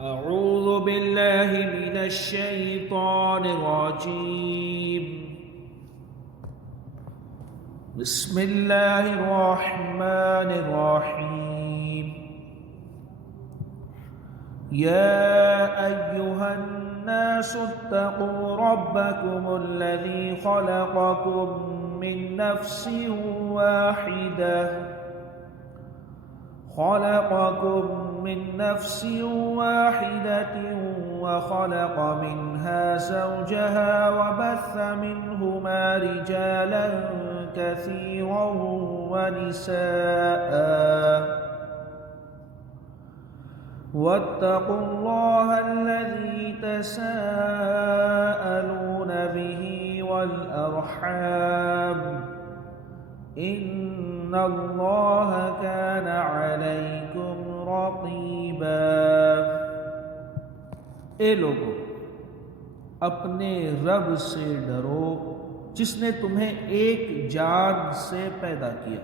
أعوذ بالله من الشيطان الرجيم. بسم الله الرحمن الرحيم. يا أيها الناس اتقوا ربكم الذي خلقكم من نفس واحدة وخلق منها زوجها وبث منهما رجالا كثيرا ونساء واتقوا الله الذي تساءلون به والأرحام إن الله كان عليكم رقيبا. اے لوگو، اپنے رب سے ڈرو جس نے تمہیں ایک جان سے پیدا کیا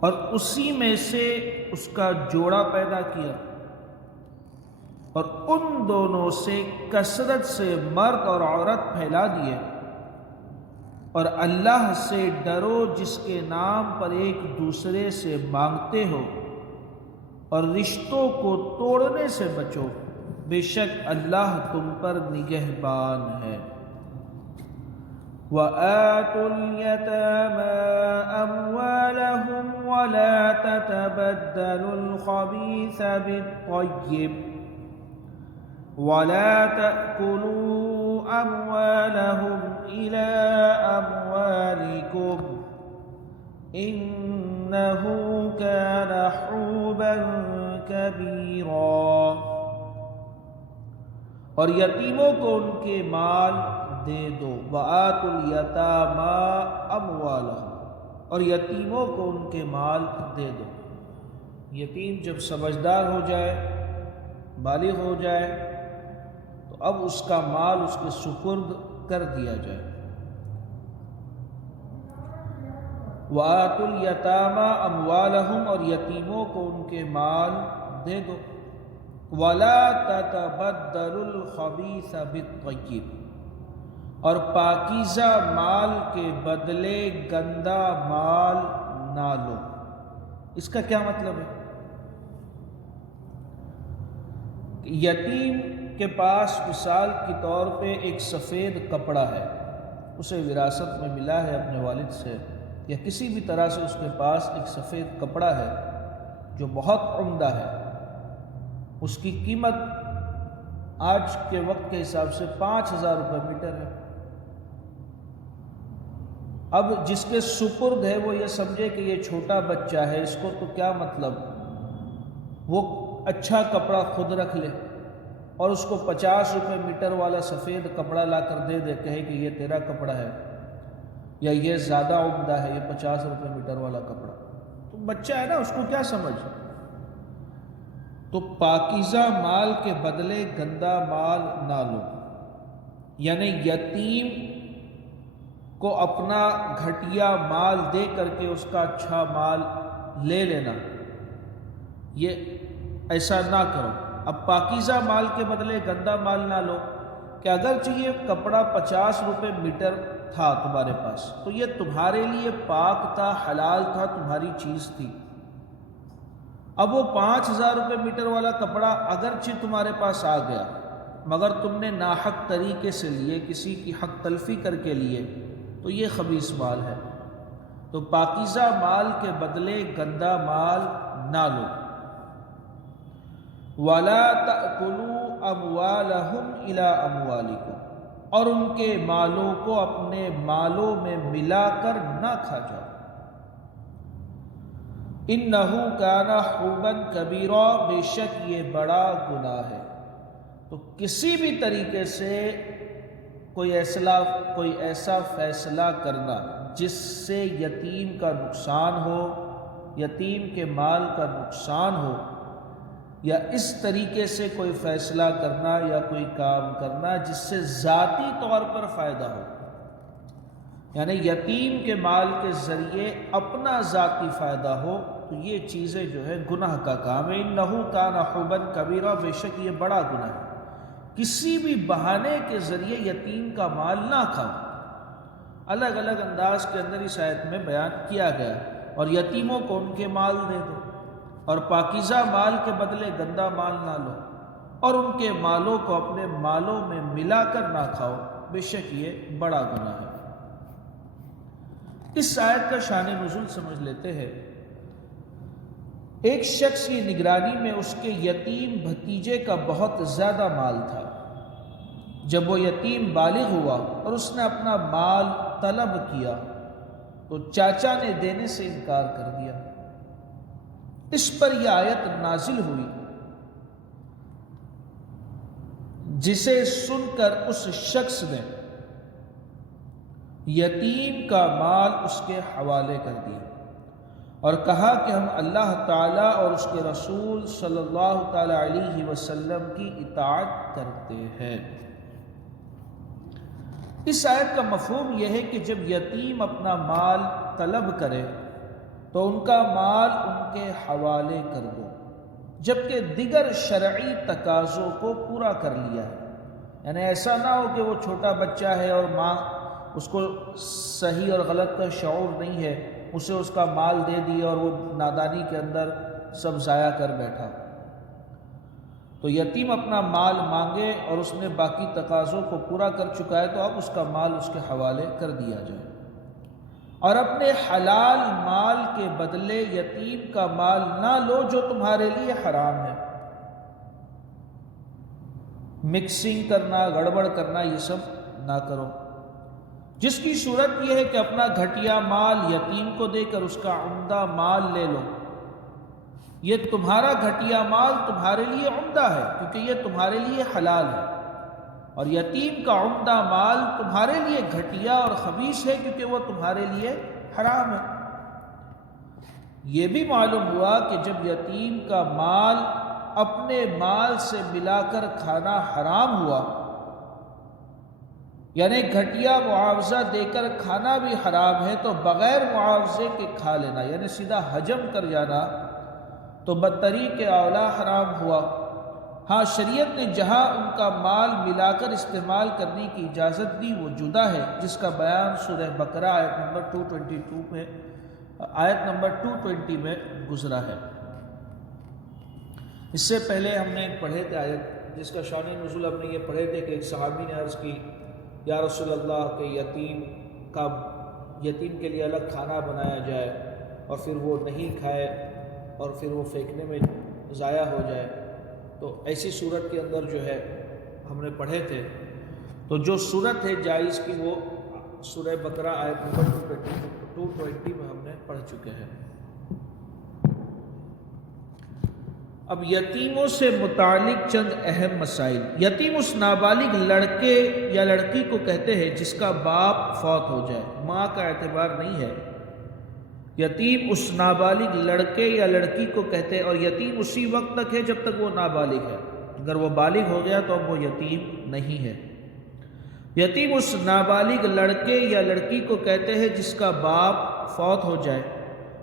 اور اسی میں سے اس کا جوڑا پیدا کیا اور ان دونوں سے کثرت سے مرد اور عورت پھیلا دیے. اور اللہ سے ڈرو جس کے نام پر ایک دوسرے سے مانگتے ہو اور رشتوں کو توڑنے سے بچو، بے شک اللہ تم پر نگہبان ہے. وَآتُوا الْيَتَامَى أَمْوَالَهُمْ وَلَا تَتَبَدَّلُوا الْخَبِيثَ بِالطَّيِّبِ وَلَا تَأْكُلُوا أَمْوَالَهُمْ إِلَىٰ أَمْوَالِكُمْ إِنَّهُ كَانَ حُوبًا كَبِيرًا. اور یتیموں کو ان کے مال دے دو. وَآتُوا الْيَتَامَى أَمْوَالَهُمْ، اور یتیموں کو ان کے مال دے دو. یتیم جب سمجھدار ہو جائے، بالغ ہو جائے، تو اب اس کا مال اس کے سپرد کر دیا جائے. وَآتُوا الْيَتَامَى أَمْوَالَهُمْ، اور یتیموں کو ان کے مال دے دو. وَلَا تَتَبَدَّلُوا الْخَبِيثَ بِالطَّيِّبِ، اور پاکیزہ مال کے بدلے گندا مال نہ لو. اس کا کیا مطلب ہے؟ یتیم کے پاس مثال کے طور پہ ایک سفید کپڑا ہے، اسے وراثت میں ملا ہے اپنے والد سے، یا کسی بھی طرح سے اس کے پاس ایک سفید کپڑا ہے جو بہت عمدہ ہے. اس کی قیمت آج کے وقت کے حساب سے 5,000 روپے میٹر ہے. اب جس کے سپرد ہے وہ یہ سمجھے کہ یہ چھوٹا بچہ ہے، اس کو تو کیا مطلب، وہ اچھا کپڑا خود رکھ لے اور اس کو 50 روپے میٹر والا سفید کپڑا لا کر دے دے، کہے کہ یہ تیرا کپڑا ہے یا یہ زیادہ عمدہ ہے، یہ 50 روپے میٹر والا کپڑا. تو بچہ ہے نا، اس کو کیا سمجھ. تو پاکیزہ مال کے بدلے گندا مال نہ لو، یعنی یتیم کو اپنا گھٹیا مال دے کر کے اس کا اچھا مال لے لینا، یہ ایسا نہ کرو. اب پاکیزہ مال کے بدلے گندا مال نہ لو کہ اگرچہ یہ کپڑا 50 روپے میٹر تھا تمہارے پاس، تو یہ تمہارے لیے پاک تھا، حلال تھا، تمہاری چیز تھی. اب وہ 5,000 روپے میٹر والا کپڑا اگرچہ تمہارے پاس آ گیا، مگر تم نے ناحق طریقے سے لیے، کسی کی حق تلفی کر کے لیے، تو یہ خبیث مال ہے. تو پاکیزہ مال کے بدلے گندا مال نہ لو. وَلَا تَأْكُلُوا أَمْوَالَهُمْ إِلَىٰ أَمْوَالِكُمْ، اور ان کے مالوں کو اپنے مالوں میں ملا کر نہ کھا جاؤ. إِنَّهُ كَانَ حُوبًا كَبِيرًا، بے شک یہ بڑا گناہ ہے. تو کسی بھی طریقے سے کوئی ایسا فیصلہ کرنا جس سے یتیم کا نقصان ہو، یتیم کے مال کا نقصان ہو، یا اس طریقے سے کوئی فیصلہ کرنا یا کوئی کام کرنا جس سے ذاتی طور پر فائدہ ہو، یعنی یتیم کے مال کے ذریعے اپنا ذاتی فائدہ ہو، تو تو یہ چیزیں جو ہے گناہ کا کام ہے. انہو کان حبا کبیرہ، بے شک یہ بڑا گناہ ہے. کسی بھی بہانے کے ذریعے یتیم کا مال نہ کھاؤ. الگ الگ انداز کے اندر اس آیت میں بیان کیا گیا. اور یتیموں کو ان کے مال دے دو، اور پاکیزہ مال کے بدلے گندا مال نہ لو، اور ان کے مالوں کو اپنے مالوں میں ملا کر نہ کھاؤ، بے شک یہ بڑا گناہ ہے. اس آیت کا شان نزول سمجھ لیتے ہیں. ایک شخص کی نگرانی میں اس کے یتیم بھتیجے کا بہت زیادہ مال تھا. جب وہ یتیم بالغ ہوا اور اس نے اپنا مال طلب کیا تو چاچا نے دینے سے انکار کر دیا. اس پر یہ آیت نازل ہوئی، جسے سن کر اس شخص نے یتیم کا مال اس کے حوالے کر دیا اور کہا کہ ہم اللہ تعالیٰ اور اس کے رسول صلی اللہ تعالیٰ علیہ وسلم کی اطاعت کرتے ہیں. اس آیت کا مفہوم یہ ہے کہ جب یتیم اپنا مال طلب کرے تو ان کا مال ان کے حوالے کر دو، جبکہ دیگر شرعی تقاضوں کو پورا کر لیا ہے. یعنی ایسا نہ ہو کہ وہ چھوٹا بچہ ہے اور ماں اس کو صحیح اور غلط کا شعور نہیں ہے، اسے اس کا مال دے دیا اور وہ نادانی کے اندر سب ضائع کر بیٹھا. تو یتیم اپنا مال مانگے اور اس نے باقی تقاضوں کو پورا کر چکا ہے تو اب اس کا مال اس کے حوالے کر دیا جائے. اور اپنے حلال مال کے بدلے یتیم کا مال نہ لو جو تمہارے لیے حرام ہے. مکسنگ کرنا، گڑبڑ کرنا، یہ سب نہ کرو. جس کی صورت یہ ہے کہ اپنا گھٹیا مال یتیم کو دے کر اس کا عمدہ مال لے لو. یہ تمہارا گھٹیا مال تمہارے لیے عمدہ ہے کیونکہ یہ تمہارے لیے حلال ہے، اور یتیم کا عمدہ مال تمہارے لیے گھٹیا اور خبیث ہے کیونکہ وہ تمہارے لیے حرام ہے. یہ بھی معلوم ہوا کہ جب یتیم کا مال اپنے مال سے ملا کر کھانا حرام ہوا، یعنی گھٹیا معاوضہ دے کر کھانا بھی حرام ہے، تو بغیر معاوضے کے کھا لینا یعنی سیدھا حجم کر جانا تو بدطریق اولا حرام ہوا. ہاں، شریعت نے جہاں ان کا مال ملا کر استعمال کرنے کی اجازت دی وہ جدا ہے، جس کا بیان سورہ بقرہ آیت نمبر 220 میں گزرا ہے. اس سے پہلے ہم نے پڑھے تھے آیت جس کا شان نزول ہم نے یہ پڑھے تھے کہ ایک صحابی نے عرض کی، یا رسول اللہ کہ یتیم کے لیے الگ کھانا بنایا جائے اور پھر وہ نہیں کھائے اور پھر وہ پھینکنے میں ضائع ہو جائے. تو ایسی صورت کے اندر جو ہے ہم نے پڑھے تھے. تو جو صورت ہے جائز کی وہ سورہ بقرہ آیت نمبر 220 میں ہم نے پڑھ چکے ہیں. اب یتیموں سے متعلق چند اہم مسائل. یتیم اس نابالغ لڑکے یا لڑکی کو کہتے ہیں جس کا باپ فوت ہو جائے، ماں کا اعتبار نہیں ہے. یتیم اس نابالغ لڑکے یا لڑکی کو کہتے ہیں، اور یتیم اسی وقت تک ہے جب تک وہ نابالغ ہے. اگر وہ بالغ ہو گیا تو اب وہ یتیم نہیں ہے. یتیم اس نابالغ لڑکے یا لڑکی کو کہتے ہیں جس کا باپ فوت ہو جائے.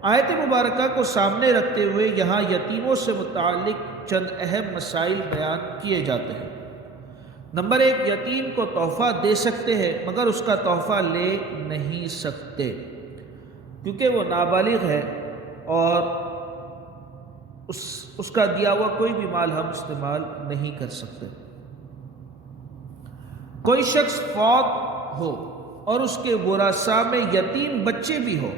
آیت مبارکہ کو سامنے رکھتے ہوئے یہاں یتیموں سے متعلق چند اہم مسائل بیان کیے جاتے ہیں. نمبر 1، یتیم کو تحفہ دے سکتے ہیں مگر اس کا تحفہ لے نہیں سکتے کیونکہ وہ نابالغ ہے اور اس کا دیا ہوا کوئی بھی مال ہم استعمال نہیں کر سکتے. کوئی شخص فوت ہو اور اس کے ورثاء میں یتیم بچے بھی ہو.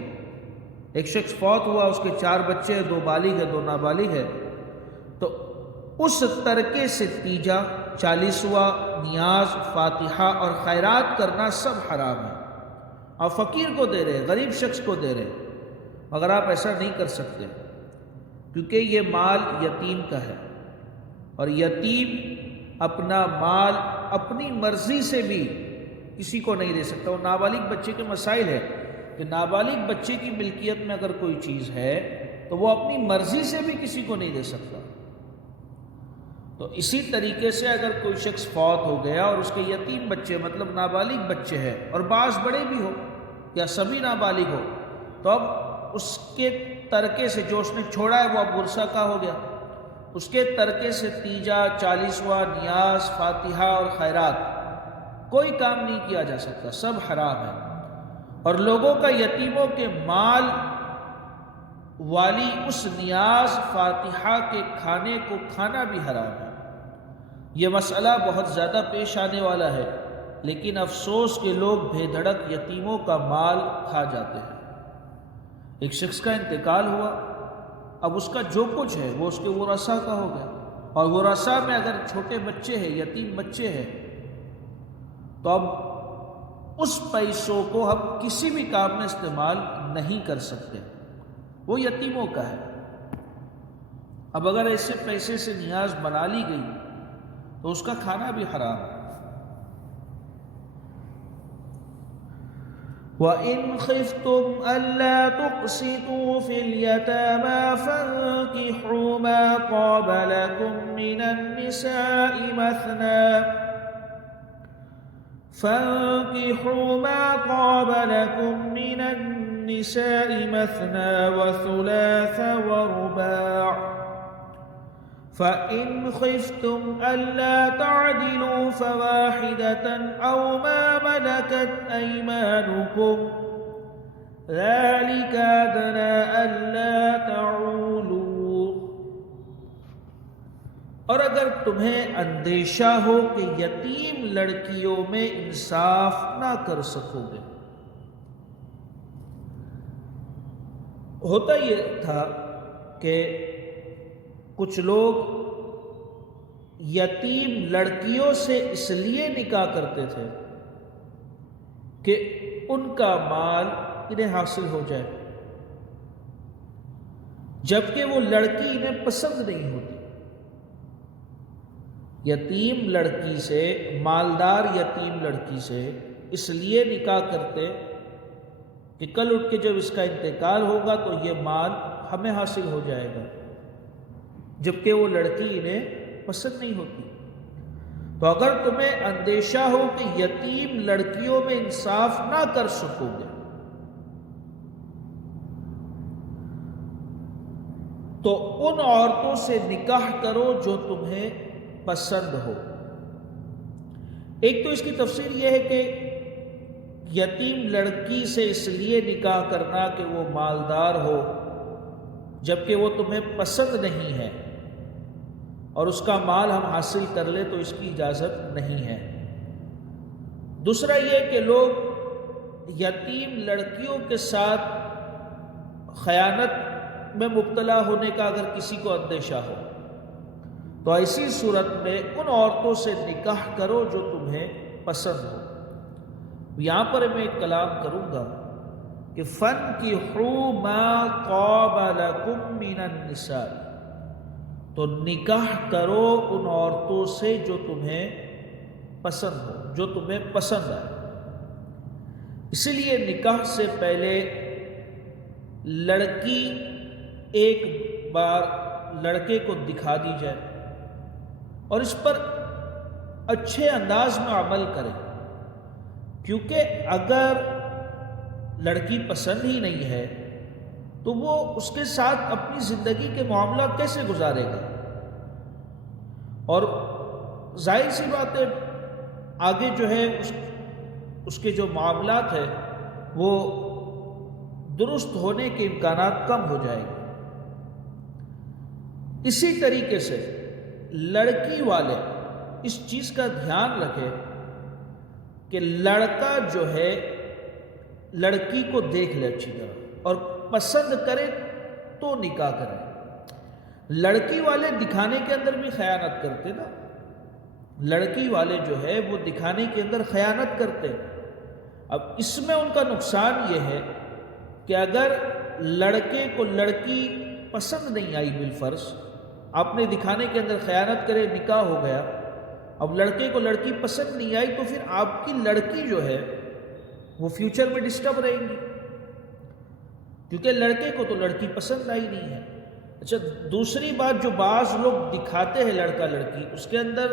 ایک شخص فوت ہوا، اس کے 4 بچے ہیں، 2 بالغ ہیں 2 نابالغ ہیں، تو اس ترکے سے تیجا، 40واں، نیاز، فاتحہ اور خیرات کرنا سب حرام ہے. آپ فقیر کو دے رہے، غریب شخص کو دے رہے، مگر آپ ایسا نہیں کر سکتے کیونکہ یہ مال یتیم کا ہے، اور یتیم اپنا مال اپنی مرضی سے بھی کسی کو نہیں دے سکتا. وہ نابالغ بچے کے مسائل ہے کہ نابالغ بچے کی ملکیت میں اگر کوئی چیز ہے تو وہ اپنی مرضی سے بھی کسی کو نہیں دے سکتا. تو اسی طریقے سے اگر کوئی شخص فوت ہو گیا اور اس کے یتیم بچے مطلب نابالغ بچے ہیں اور بعض بڑے بھی ہو یا سبھی نابالغ ہو، تو اب اس کے ترکے سے جو اس نے چھوڑا ہے وہ اب ورثہ کا ہو گیا، اس کے ترکے سے تیجا، 40واں، نیاز، فاتحہ اور خیرات کوئی کام نہیں کیا جا سکتا، سب حرام ہے۔ اور لوگوں کا یتیموں کے مال والی اس نیاز، فاتحہ کے کھانے کو کھانا بھی حرام ہے۔ یہ مسئلہ بہت زیادہ پیش آنے والا ہے، لیکن افسوس کہ لوگ بے دھڑک یتیموں کا مال کھا جاتے ہیں۔ ایک شخص کا انتقال ہوا، اب اس کا جو کچھ ہے وہ اس کے ورثاء کا ہو گیا، اور ورثاء میں اگر چھوٹے بچے ہیں، یتیم بچے ہیں، تو اب اس پیسوں کو ہم کسی بھی کام میں استعمال نہیں کر سکتے، وہ یتیموں کا ہے۔ اب اگر ایسے پیسے سے نیاز بنا لی گئی تو اس کا کھانا بھی حرام ہے۔ وَإِنْ خِفْتُمْ أَلَّا تُقْسِطُوا فِي الْيَتَامَى فَانكِحُوا مَا طَابَ لَكُم مِّنَ النِّسَاءِ مَثْنَى وَثُلَاثَ وَرُبَاعَ فَإِنْ خِفْتُمْ أَلَّا تَعْدِلُوا فَوَاحِدَةً أَوْ مَا مَلَكَتْ أَيْمَانُكُمْ ذَلِكَ أَدْنَىٰ أَلَّا تَعُولُوا۔ اور اگر تمہیں اندیشہ ہو کہ یتیم لڑکیوں میں انصاف نہ کر سکو گے، ہوتا یہ تھا کہ کچھ لوگ یتیم لڑکیوں سے اس لیے نکاح کرتے تھے کہ ان کا مال انہیں حاصل ہو جائے، جبکہ وہ لڑکی انہیں پسند نہیں ہوتی۔ یتیم لڑکی سے، مالدار یتیم لڑکی سے اس لیے نکاح کرتے کہ کل اٹھ کے جب اس کا انتقال ہوگا تو یہ مال ہمیں حاصل ہو جائے گا، جبکہ وہ لڑکی انہیں پسند نہیں ہوتی۔ تو اگر تمہیں اندیشہ ہو کہ یتیم لڑکیوں میں انصاف نہ کر سکو گے تو ان عورتوں سے نکاح کرو جو تمہیں پسند ہو۔ ایک تو اس کی تفسیر یہ ہے کہ یتیم لڑکی سے اس لیے نکاح کرنا کہ وہ مالدار ہو، جبکہ وہ تمہیں پسند نہیں ہے، اور اس کا مال ہم حاصل کر لیں تو اس کی اجازت نہیں ہے۔ دوسرا یہ کہ لوگ یتیم لڑکیوں کے ساتھ خیانت میں مبتلا ہونے کا اگر کسی کو اندیشہ ہو تو ایسی صورت میں ان عورتوں سے نکاح کرو جو تمہیں پسند ہو۔ یہاں پر میں ایک کلام کروں گا کہ فَانكِحُوا مَا طَابَ لَكُم مِّنَ النِّسَاءِ، تو نکاح کرو ان عورتوں سے جو تمہیں پسند ہو، جو تمہیں پسند آئے۔ اسی لیے نکاح سے پہلے لڑکی ایک بار لڑکے کو دکھا دی جائے اور اس پر اچھے انداز میں عمل کرے، کیونکہ اگر لڑکی پسند ہی نہیں ہے تو وہ اس کے ساتھ اپنی زندگی کے معاملات کیسے گزارے گا، اور ظاہر سی بات ہے آگے جو ہے اس کے جو معاملات ہیں وہ درست ہونے کے امکانات کم ہو جائیں گے۔ اسی طریقے سے لڑکی والے اس چیز کا دھیان رکھے کہ لڑکا جو ہے لڑکی کو دیکھ لے اچھی طرح اور پسند کرے تو نکاح کرے۔ لڑکی والے دکھانے کے اندر بھی خیانت کرتے نا، لڑکی والے جو ہے وہ دکھانے کے اندر خیانت کرتے۔ اب اس میں ان کا نقصان یہ ہے کہ اگر لڑکے کو لڑکی پسند نہیں آئی بالفرض، آپ نے دکھانے کے اندر خیانت کرے، نکاح ہو گیا، اب لڑکے کو لڑکی پسند نہیں آئی تو پھر آپ کی لڑکی جو ہے وہ فیوچر میں ڈسٹرب رہیں گی، کیونکہ لڑکے کو تو لڑکی پسند آئی نہیں ہے۔ اچھا، دوسری بات جو بعض لوگ دکھاتے ہیں لڑکا لڑکی، اس کے اندر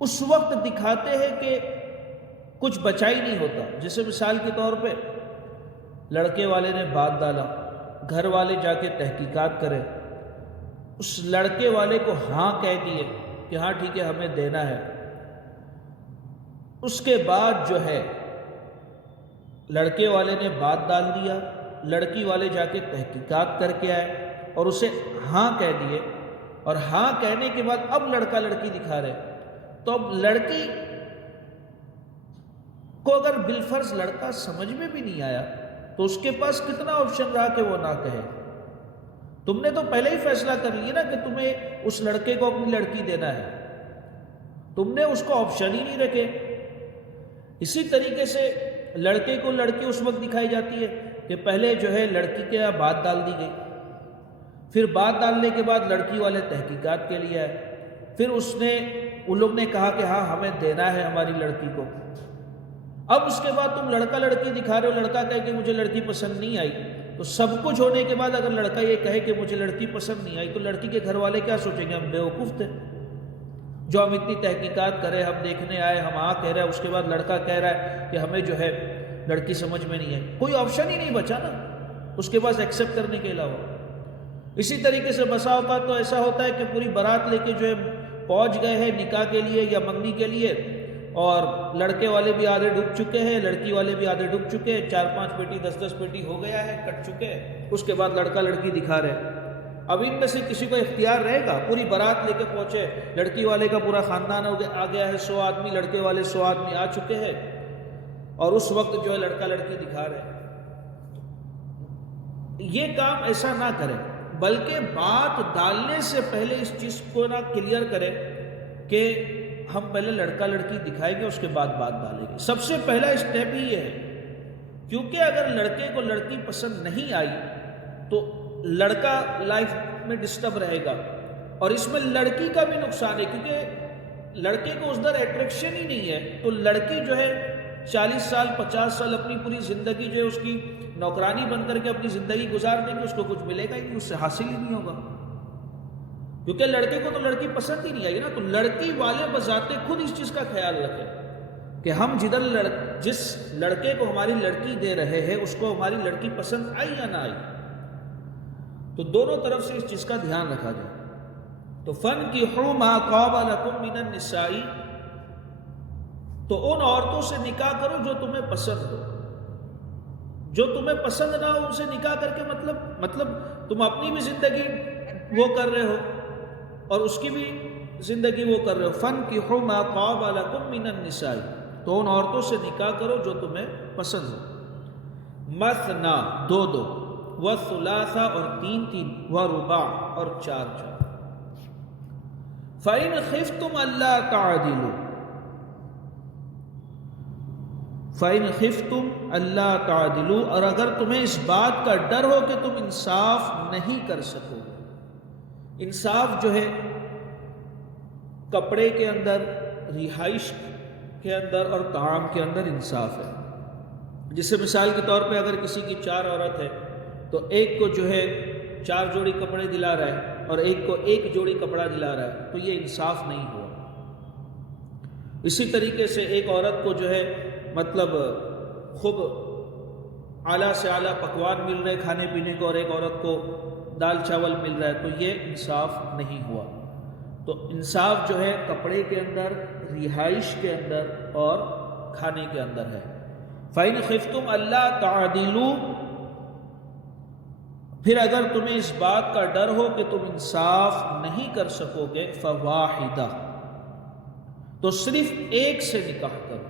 اس وقت دکھاتے ہیں کہ کچھ بچا ہی نہیں ہوتا۔ جیسے مثال کے طور پہ لڑکے والے نے بات ڈالا، گھر والے جا کے تحقیقات کرے، اس لڑکے والے کو ہاں کہہ دیے کہ ہاں ٹھیک ہے ہمیں دینا ہے۔ اس کے بعد جو ہے لڑکے والے نے بات ڈال دیا، لڑکی والے جا کے تحقیقات کر کے آئے اور اسے ہاں کہہ دیے، اور ہاں کہنے کے بعد اب لڑکا لڑکی دکھا رہے، تو اب لڑکی کو اگر بالفرض لڑکا سمجھ میں بھی نہیں آیا تو اس کے پاس کتنا آپشن رہا کہ وہ نہ کہے؟ تم نے تو پہلے ہی فیصلہ کر لیا نا کہ تمہیں اس لڑکے کو اپنی لڑکی دینا ہے، تم نے اس کو آپشن ہی نہیں رکھے۔ اسی طریقے سے لڑکے کو لڑکی اس وقت دکھائی جاتی ہے کہ پہلے جو ہے لڑکی کے یہاں بات ڈال دی گئی، پھر بات ڈالنے کے بعد لڑکی والے تحقیقات کے لیے آئے، پھر ان لوگ نے کہا کہ ہاں ہمیں دینا ہے ہماری لڑکی کو۔ اب اس کے بعد تم لڑکا لڑکی دکھا رہے ہو، لڑکا کہے کہ مجھے لڑکی پسند نہیں آئی، تو سب کچھ ہونے کے بعد اگر لڑکا یہ کہے کہ مجھے لڑکی پسند نہیں آئی تو لڑکی کے گھر والے کیا سوچیں گے؟ ہم بیوقوف تھے جو ہم اتنی تحقیقات کرے، ہم دیکھنے آئے، ہم ہاں کہہ رہے ہیں، اس کے بعد لڑکا کہہ رہا ہے کہ ہمیں جو ہے لڑکی سمجھ میں نہیں ہے، کوئی آپشن ہی نہیں بچا نا اس کے پاس ایکسیپٹ کرنے کے علاوہ۔ اسی طریقے سے بسا اوقات تو ایسا ہوتا ہے کہ پوری بارات لے کے جو ہے پہنچ گئے ہیں نکاح کے لیے یا منگنی کے لیے، اور لڑکے والے بھی آدھے ڈوب چکے ہیں، لڑکی والے بھی آدھے ڈوب چکے ہیں، 4-5 پیٹی 10-10 پیٹی ہو گیا ہے، کٹ چکے ہیں، اس کے بعد لڑکا لڑکی دکھا رہے۔ اب ان میں سے کسی کو اختیار رہے گا؟ پوری بارات لے کے پہنچے، لڑکی والے کا پورا خاندان آ گیا ہے، 100 آدمی، لڑکے والے 100 آدمی آ چکے ہیں، اور اس وقت جو ہے لڑکا لڑکی دکھا رہے ہیں۔ یہ کام ایسا نہ کرے، بلکہ بات ڈالنے سے پہلے اس چیز کو نہ کلیئر کرے کہ ہم پہلے لڑکا لڑکی دکھائیں گے، اس کے بعد بات ڈالیں گے۔ سب سے پہلا اسٹیپ ہی یہ ہے، کیونکہ اگر لڑکے کو لڑکی پسند نہیں آئی تو لڑکا لائف میں ڈسٹرب رہے گا، اور اس میں لڑکی کا بھی نقصان ہے، کیونکہ لڑکے کو اس در اٹریکشن ہی نہیں ہے، تو لڑکی جو ہے 40 سال 50 سال اپنی پوری زندگی جو ہے اس کی نوکرانی بن کر کے اپنی زندگی گزار دیں گے، اس کو کچھ ملے گا ہی نہیں، اس سے حاصل ہی نہیں ہوگا، کیونکہ لڑکے کو تو لڑکی پسند ہی نہیں آئی نا۔ تو لڑکی والے بذات خود اس چیز کا خیال رکھیں کہ ہم جس لڑکے کو ہماری لڑکی دے رہے ہیں اس کو ہماری لڑکی پسند آئی یا نہ آئی، تو دونوں طرف سے اس چیز کا دھیان رکھا جائے۔ تو فَانْكِحُوا مَا طَابَ لَكُم مِّنَ النِّسَاءِ، تو ان عورتوں سے نکاح کرو جو تمہیں پسند ہو، جو تمہیں پسند نہ ہو ان سے نکاح کر کے مطلب تم اپنی بھی زندگی وہ کر رہے ہو اور اس کی بھی زندگی وہ کر رہے ہو۔ فَانْكِحُوا مَا طَابَ لَكُم مِّنَ النِّسَاءِ، تو ان عورتوں سے نکاح کرو جو تمہیں پسند ہو۔ مَثْنَا، 2-2، وَثُلَاثَ، اور 3-3، وَرُبَاعَ، اور 4-4۔ فَإِنْ خِفْتُمْ أَلَّا تَعْدِلُوا، فَإِنْ خِفْتُمْ أَلَّا تَعْدِلُوا، اور اگر تمہیں اس بات کا ڈر ہو کہ تم انصاف نہیں کر سکو گے۔ انصاف جو ہے کپڑے کے اندر، رہائش کے اندر اور طعام کے اندر انصاف ہے۔ جسے مثال کے طور پہ اگر کسی کی 4 عورت ہے تو ایک کو جو ہے 4 جوڑی کپڑے دلا رہا ہے اور ایک کو 1 جوڑی کپڑا دلا رہا ہے، تو یہ انصاف نہیں ہوا۔ اسی طریقے سے ایک عورت کو جو ہے مطلب خوب اعلیٰ سے اعلیٰ پکوان مل رہے کھانے پینے کو، اور ایک عورت کو دال چاول مل رہا ہے، تو یہ انصاف نہیں ہوا۔ تو انصاف جو ہے کپڑے کے اندر، رہائش کے اندر اور کھانے کے اندر ہے۔ فَإِنْ خِفْتُمْ أَلَّا تَعْدِلُوا، پھر اگر تمہیں اس بات کا ڈر ہو کہ تم انصاف نہیں کر سکو گے، فَوَاحِدَةٌ، تو صرف ایک سے نکاح کرو،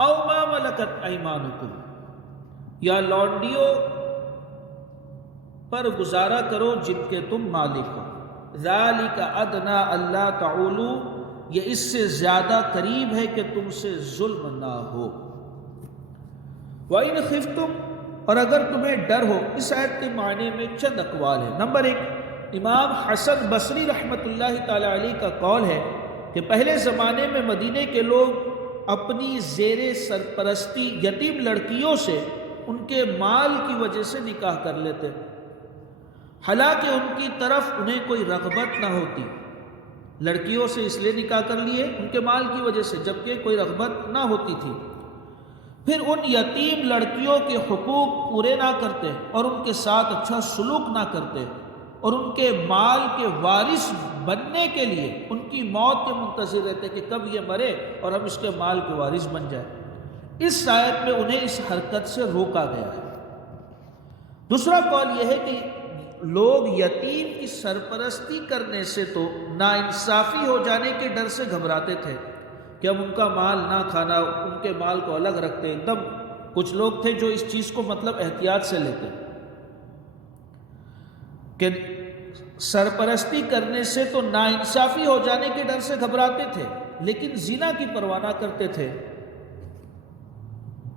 أَوْ مَا مَلَكَتْ أَيْمَانُكُمْ، یا لونڈیوں پر گزارا کرو جن کے تم مالک ہو۔ ذَلِكَ أَدْنَىٰ أَلَّا تَعُولُوا، یہ اس سے زیادہ قریب ہے کہ تم سے ظلم نہ ہو۔ وَإِنْ خِفْتُمْ، اور اگر تمہیں ڈر ہو، اس آیت کے معنی میں چند اقوال ہیں۔ نمبر 1، امام حسن بصری رحمۃ اللہ تعالی علیہ کا قول ہے کہ پہلے زمانے میں مدینے کے لوگ اپنی زیر سرپرستی یتیم لڑکیوں سے ان کے مال کی وجہ سے نکاح کر لیتے، حالانکہ ان کی طرف انہیں کوئی رغبت نہ ہوتی۔ لڑکیوں سے اس لیے نکاح کر لیے ان کے مال کی وجہ سے، جبکہ کوئی رغبت نہ ہوتی تھی۔ پھر ان یتیم لڑکیوں کے حقوق پورے نہ کرتے اور ان کے ساتھ اچھا سلوک نہ کرتے اور ان کے مال کے وارث بننے کے لیے ان کی موت کے منتظر رہتے کہ کب یہ مرے اور ہم اس کے مال کے وارث بن جائیں۔ اس آیت میں انہیں اس حرکت سے روکا گیا ہے۔ دوسرا قول یہ ہے کہ لوگ یتیم کی سرپرستی کرنے سے تو ناانصافی ہو جانے کے ڈر سے گھبراتے تھے کہ ہم ان کا مال نہ کھانا، ان کے مال کو الگ رکھتے۔ ایک دم کچھ لوگ تھے جو اس چیز کو احتیاط سے لیتے کہ سرپرستی کرنے سے تو ناانصافی ہو جانے کے ڈر سے گھبراتے تھے، لیکن زنا کی پرواہ نہ کرتے تھے۔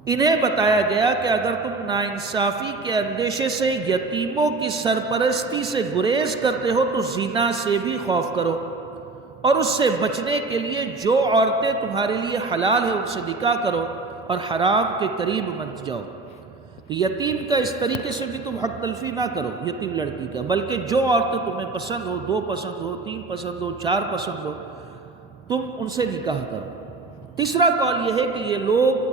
انہیں بتایا گیا کہ اگر تم ناانصافی کے اندیشے سے یتیموں کی سرپرستی سے گریز کرتے ہو تو زنا سے بھی خوف کرو، اور اس سے بچنے کے لیے جو عورتیں تمہارے لیے حلال ہیں ان سے نکاح کرو اور حرام کے قریب مت جاؤ۔ یتیم کا اس طریقے سے بھی تم حق تلفی نہ کرو یتیم لڑکی کا، بلکہ جو عورتیں تمہیں پسند ہو، 2 پسند ہو، 3 پسند ہو، 4 پسند ہو، تم ان سے نکاح کرو۔ تیسرا قول یہ ہے کہ یہ لوگ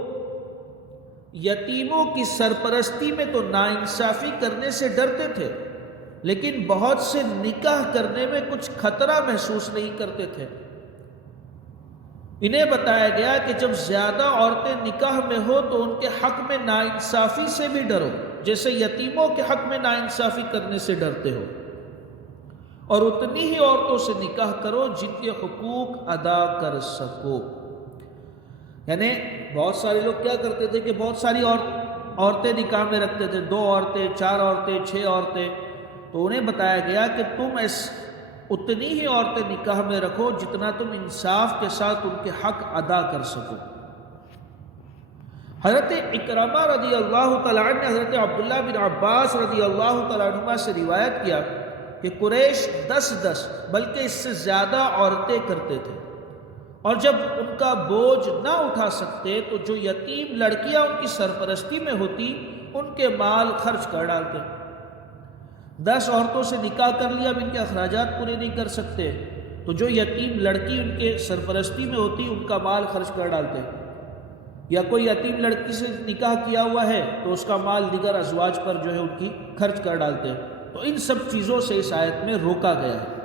یتیموں کی سرپرستی میں تو ناانصافی کرنے سے ڈرتے تھے، لیکن بہت سے نکاح کرنے میں کچھ خطرہ محسوس نہیں کرتے تھے۔ انہیں بتایا گیا کہ جب زیادہ عورتیں نکاح میں ہو تو ان کے حق میں ناانصافی سے بھی ڈرو، جیسے یتیموں کے حق میں ناانصافی کرنے سے ڈرتے ہو، اور اتنی ہی عورتوں سے نکاح کرو جن کے حقوق ادا کر سکو۔ یعنی بہت سارے لوگ کیا کرتے تھے کہ بہت ساری عورتیں نکاح میں رکھتے تھے، 2 عورتیں، 4 عورتیں، 6 عورتیں، تو انہیں بتایا گیا کہ تم اتنی ہی عورتیں نکاح میں رکھو جتنا تم انصاف کے ساتھ ان کے حق ادا کر سکو۔ حضرت اکرمہ رضی اللہ تعالیٰ عنہ نے حضرت عبداللہ بن عباس رضی اللہ تعالیٰ عنہ سے روایت کیا کہ قریش 10 بلکہ اس سے زیادہ عورتیں کرتے تھے، اور جب ان کا بوجھ نہ اٹھا سکتے تو جو یتیم لڑکیاں ان کی سرپرستی میں ہوتی ان کے مال خرچ کر ڈالتے۔ 10 عورتوں سے نکاح کر لیا، اب ان کے اخراجات پورے نہیں کر سکتے تو جو یتیم لڑکی ان کے سرپرستی میں ہوتی ان کا مال خرچ کر ڈالتے، یا کوئی یتیم لڑکی سے نکاح کیا ہوا ہے تو اس کا مال دیگر ازواج پر جو ہے ان کی خرچ کر ڈالتے۔ تو ان سب چیزوں سے اس آیت میں روکا گیا ہے۔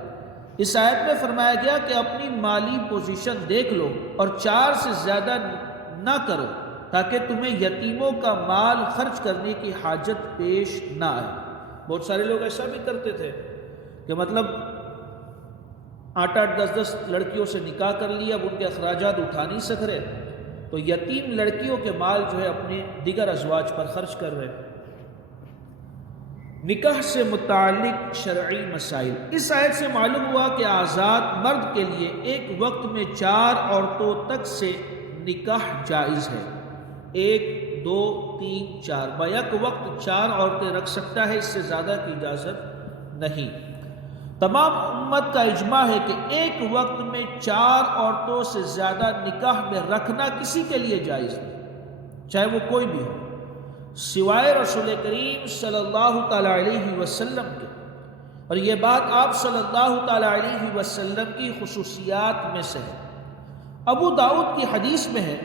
اس آیت میں فرمایا گیا کہ اپنی مالی پوزیشن دیکھ لو اور 4 سے زیادہ نہ کرو تاکہ تمہیں یتیموں کا مال خرچ کرنے کی حاجت پیش نہ آئے۔ بہت سارے لوگ ایسا بھی کرتے تھے کہ مطلب 8-8 10 لڑکیوں سے نکاح کر لیا، اب ان کے اخراجات اٹھا نہیں سک رہے تو یتیم لڑکیوں کے مال جو ہے اپنے دیگر ازواج پر خرچ کر رہے۔ نکاح سے متعلق شرعی مسائل۔ اس آیت سے معلوم ہوا کہ آزاد مرد کے لیے ایک وقت میں 4 عورتوں تک سے نکاح جائز ہے۔ 1 2 3 4 بیک وقت 4 عورتیں رکھ سکتا ہے، اس سے زیادہ کی اجازت نہیں۔ تمام امت کا اجماع ہے کہ ایک وقت میں 4 عورتوں سے زیادہ نکاح میں رکھنا کسی کے لیے جائز نہیں، چاہے وہ کوئی بھی ہو، سوائے رسول کریم صلی اللہ تعالیٰ علیہ وسلم کے، اور یہ بات آپ صلی اللہ تعالیٰ علیہ وسلم کی خصوصیات میں سے ہے۔ ابو داؤد کی حدیث میں ہے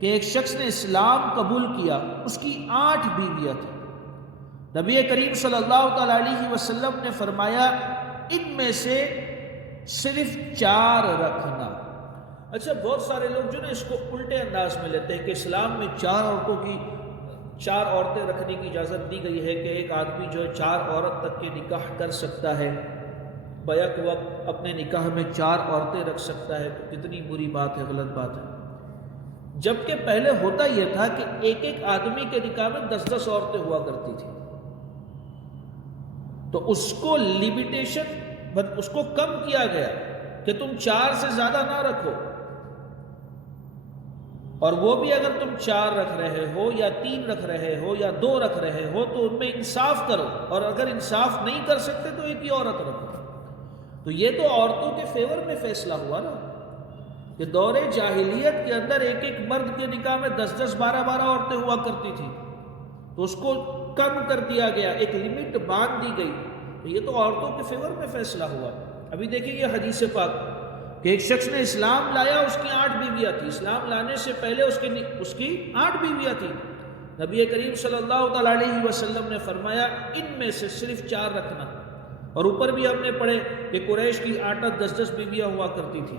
کہ ایک شخص نے اسلام قبول کیا، اس کی 8 بیویاں تھیں۔ نبی کریم صلی اللہ تعالیٰ علیہ وسلم نے فرمایا ان میں سے صرف 4 رکھنا۔ اچھا، بہت سارے لوگ جو نا اس کو الٹے انداز میں لیتے ہیں کہ اسلام میں 4 عورتیں رکھنے کی اجازت دی گئی ہے کہ ایک آدمی جو ہے 4 عورت تک کے نکاح کر سکتا ہے، بیک وقت اپنے نکاح میں 4 عورتیں رکھ سکتا ہے، تو کتنی بری بات ہے، غلط بات ہے۔ جبکہ پہلے ہوتا یہ تھا کہ ایک آدمی کے نکاح میں 10 عورتیں ہوا کرتی تھی، تو اس کو لیمیٹیشن، اس کو کم کیا گیا کہ تم 4 سے زیادہ نہ رکھو، اور وہ بھی اگر تم 4 رکھ رہے ہو یا 3 رکھ رہے ہو یا 2 رکھ رہے ہو تو ان میں انصاف کرو، اور اگر انصاف نہیں کر سکتے تو 1 ہی عورت رکھو۔ تو یہ تو عورتوں کے فیور میں فیصلہ ہوا نا، کہ دور جاہلیت کے اندر ایک مرد کے نکاح میں 10 12 عورتیں ہوا کرتی تھی، تو اس کو کم کر دیا گیا، ایک لمٹ باندھ دی گئی، تو یہ تو عورتوں کے فیور میں فیصلہ ہوا۔ ابھی دیکھیں یہ حدیث پاک کہ ایک شخص نے اسلام لایا، اس کی 8 بیویاں تھیں، اسلام لانے سے پہلے اس کی 8 بیویاں تھیں۔ نبی کریم صلی اللہ تعالیٰ علیہ وسلم نے فرمایا ان میں سے صرف 4 رکھنا، اور اوپر بھی ہم نے پڑھے کہ قریش کی 8 10 بیویاں ہوا کرتی تھی۔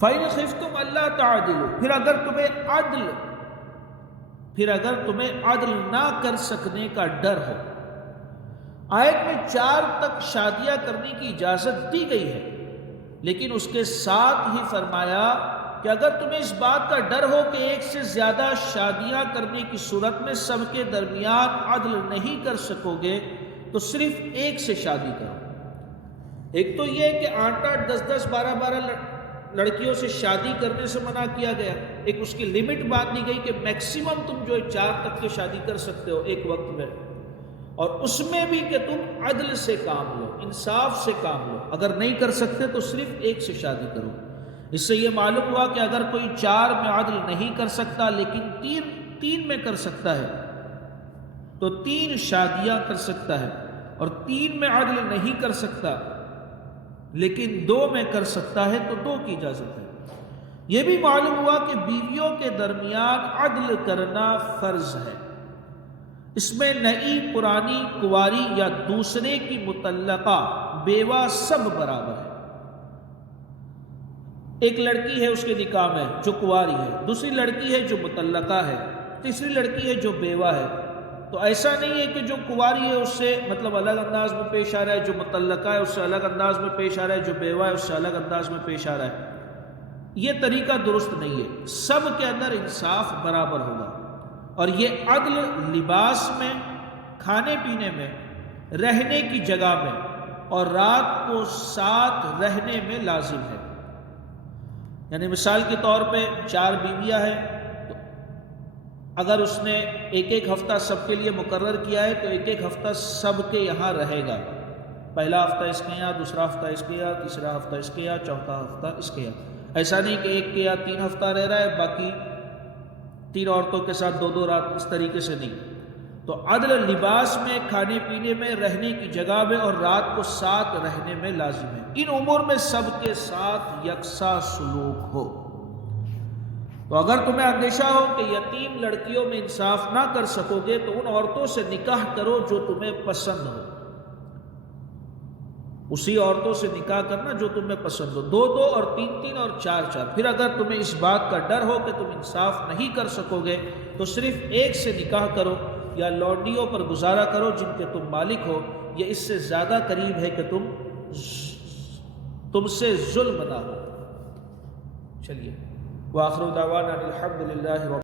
فَإِنْ خِفْتُمْ أَلَّا تَعْدِلُوا، پھر اگر تمہیں عدل نہ کر سکنے کا ڈر ہو۔ آیت میں 4 تک شادیاں کرنے کی اجازت دی گئی ہے، لیکن اس کے ساتھ ہی فرمایا کہ اگر تمہیں اس بات کا ڈر ہو کہ ایک سے زیادہ شادیاں کرنے کی صورت میں سب کے درمیان عدل نہیں کر سکو گے تو صرف ایک سے شادی کرو۔ ایک تو یہ کہ 8 10 12 12 لڑکیوں سے شادی کرنے سے منع کیا گیا، ایک اس کی لمٹ بات دی گئی کہ میکسیمم تم جو 4 تک کی شادی کر سکتے ہو ایک وقت میں، اور اس میں بھی کہ تم عدل سے کام لو، انصاف سے کام لو، اگر نہیں کر سکتے تو صرف ایک سے شادی کرو۔ اس سے یہ معلوم ہوا کہ اگر کوئی 4 میں عدل نہیں کر سکتا لیکن 3 میں کر سکتا ہے تو 3 شادیاں کر سکتا ہے، اور 3 میں عدل نہیں کر سکتا لیکن 2 میں کر سکتا ہے تو 2 کی اجازت ہے۔ یہ بھی معلوم ہوا کہ بیویوں کے درمیان عدل کرنا فرض ہے، اس میں نئی پرانی کنواری یا دوسرے کی مطلقہ بیوہ سب برابر ہے۔ ایک لڑکی ہے اس کے نکاح میں جو کنواری ہے، دوسری لڑکی ہے جو مطلقہ ہے، تیسری لڑکی ہے جو بیوہ ہے، تو ایسا نہیں ہے کہ جو کنواری ہے اس سے مطلب الگ انداز میں پیش آ رہا ہے، جو مطلقہ ہے اس سے الگ انداز میں پیش آ رہا ہے، جو بیوہ ہے اس سے الگ انداز میں پیش آ رہا ہے۔ یہ طریقہ درست نہیں ہے، سب کے اندر انصاف برابر ہوگا، اور یہ عدل لباس میں، کھانے پینے میں، رہنے کی جگہ میں اور رات کو ساتھ رہنے میں لازم ہے۔ یعنی مثال کے طور پہ 4 بیویاں ہیں، تو اگر اس نے ایک ہفتہ سب کے لیے مقرر کیا ہے تو ایک ہفتہ سب کے یہاں رہے گا، پہلا ہفتہ اس کے یہاں، دوسرا ہفتہ اس کے یہاں، تیسرا ہفتہ اس کے یہاں، چوتھا ہفتہ اس کے یہاں۔ ایسا نہیں کہ ایک کے یہاں 3 ہفتہ رہ رہا ہے، باقی 3 عورتوں کے ساتھ 2 رات، اس طریقے سے نہیں۔ تو عدل لباس میں، کھانے پینے میں، رہنے کی جگہ میں اور رات کو ساتھ رہنے میں لازم ہے۔ ان امور میں سب کے ساتھ یکساں سلوک ہو۔ تو اگر تمہیں اندیشہ ہو کہ یتیم لڑکیوں میں انصاف نہ کر سکو گے تو ان عورتوں سے نکاح کرو جو تمہیں پسند ہو، اسی عورتوں سے نکاح کرنا جو تمہیں پسند ہو، 2 اور 3 اور 4 پھر اگر تمہیں اس بات کا ڈر ہو کہ تم انصاف نہیں کر سکو گے تو صرف ایک سے نکاح کرو، یا لونڈیوں پر گزارا کرو جن کے تم مالک ہو، یہ اس سے زیادہ قریب ہے کہ تم سے ظلم نہ ہو۔ چلیے، وآخر دعوانا الحمدللہ۔